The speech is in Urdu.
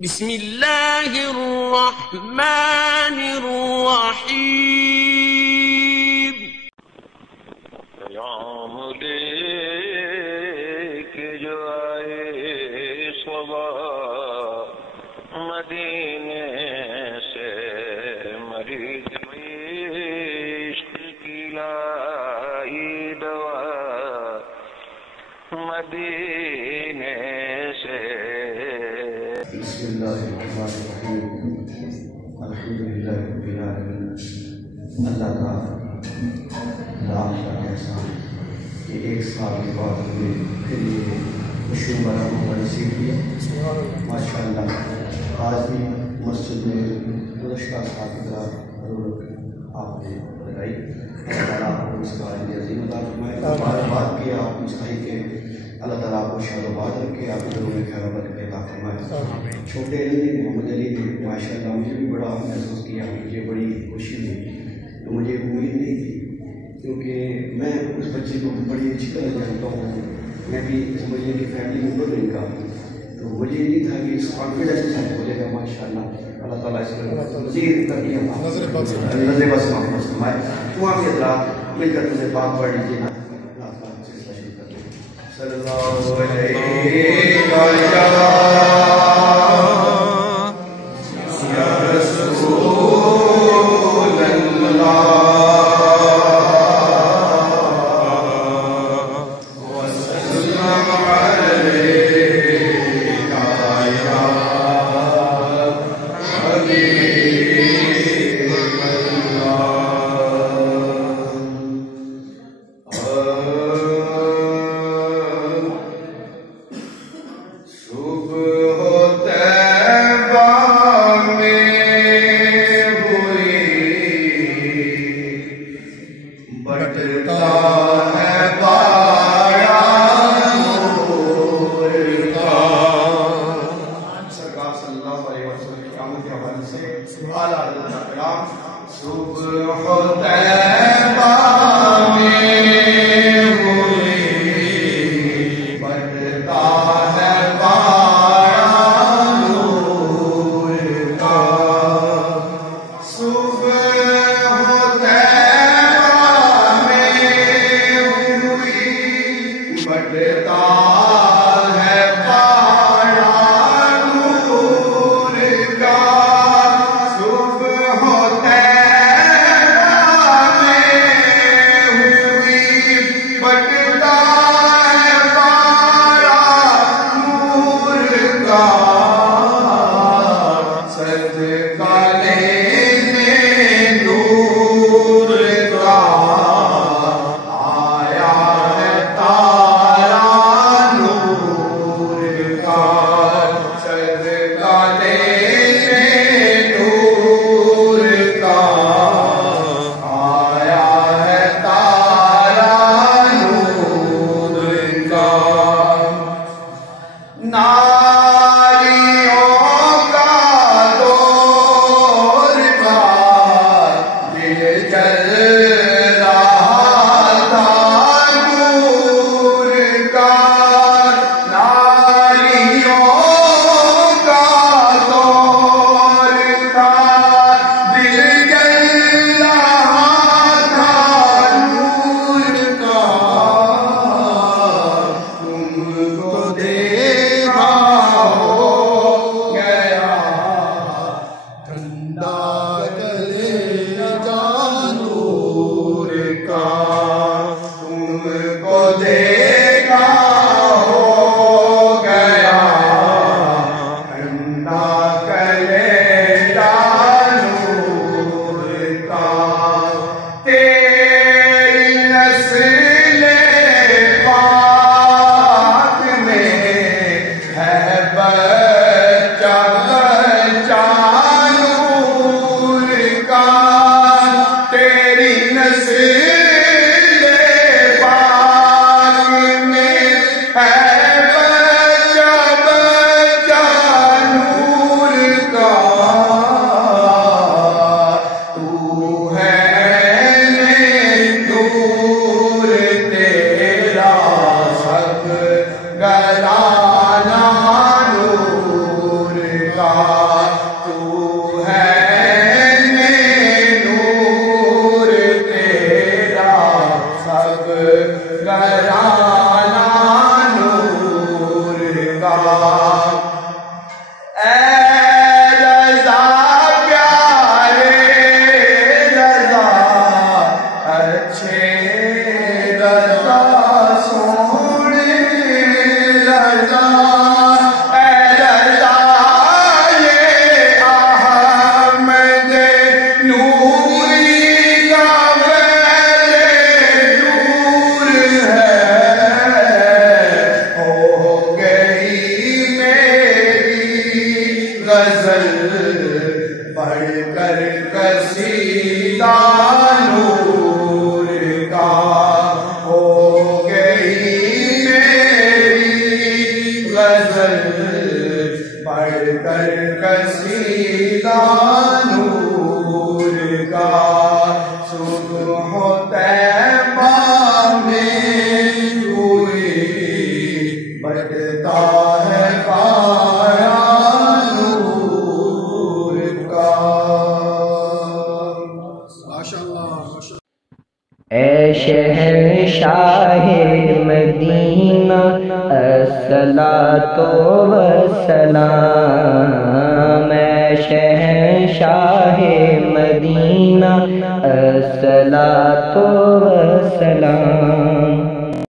بسم اللہ الرحمن الرحیم سلام دیکھ جو آئے صبح مدینے سے مریض عشق کی لائی دوا مدینے سے. بسم اللہ الرحمن الرحیم. الحمدللہ رب العالمین. اللہ کا لاکھ لاکھ احسان کہ ایک سال کے بعد ہمیں پھر یہ خوشی بڑا موقع نصیب کیا. ماشاء اللہ آج بھی مسجد میں گزشتہ سال کی طرح ضرورت آپ نے لگائی. اللہ تعالیٰ آپ کو اس کا عظیم عطا فرمائے. بات کیا آپ مسائی کے اللہ تعالیٰ آپ کو شاد و باد رکھے. آپ کے دلوں میں خیر و برکت عطا فرمائے. چھوٹے علی محمد علی نے ماشاء اللہ مجھے بھی بڑا محسوس کیا. مجھے بڑی خوشی ہوئی تو مجھے امید نہیں تھی کیونکہ میں اس بچے کو بڑی اچھی طرح جانتا ہوں. میں بھی اس مجھے کی فیملی ممبر نہیں کا تو مجھے نہیں تھا کہ اس کانفیڈنس کے ساتھ بولے گا. ماشاء اللہ اللہ تعالیٰ اس پر مزید ترقی نظر بس محمد فرمائے. وہاں کے حضرات مل کر تمہیں بات پڑھ لیجیے نا. صلی اللہ علیہ کا تو ہے نور تیرا سب گھرانہ نور کا اے رضا پیارے رضا اچھے رضا سونے رضا اے رضا یہ احمد نوری کا فیض نور ہے ہو گئی میری غزل پڑھ کر قصیدہ نور کا ہو گئی میری غزل پڑھ کر قصیدہ نور کا صبح طیبہ میں ہوئی بٹتا ہے پایا نور کا اے شہنشاہ مدینہ الصلاۃ والسلام اے شہنشاہ مدینہ الصلاۃ والسلام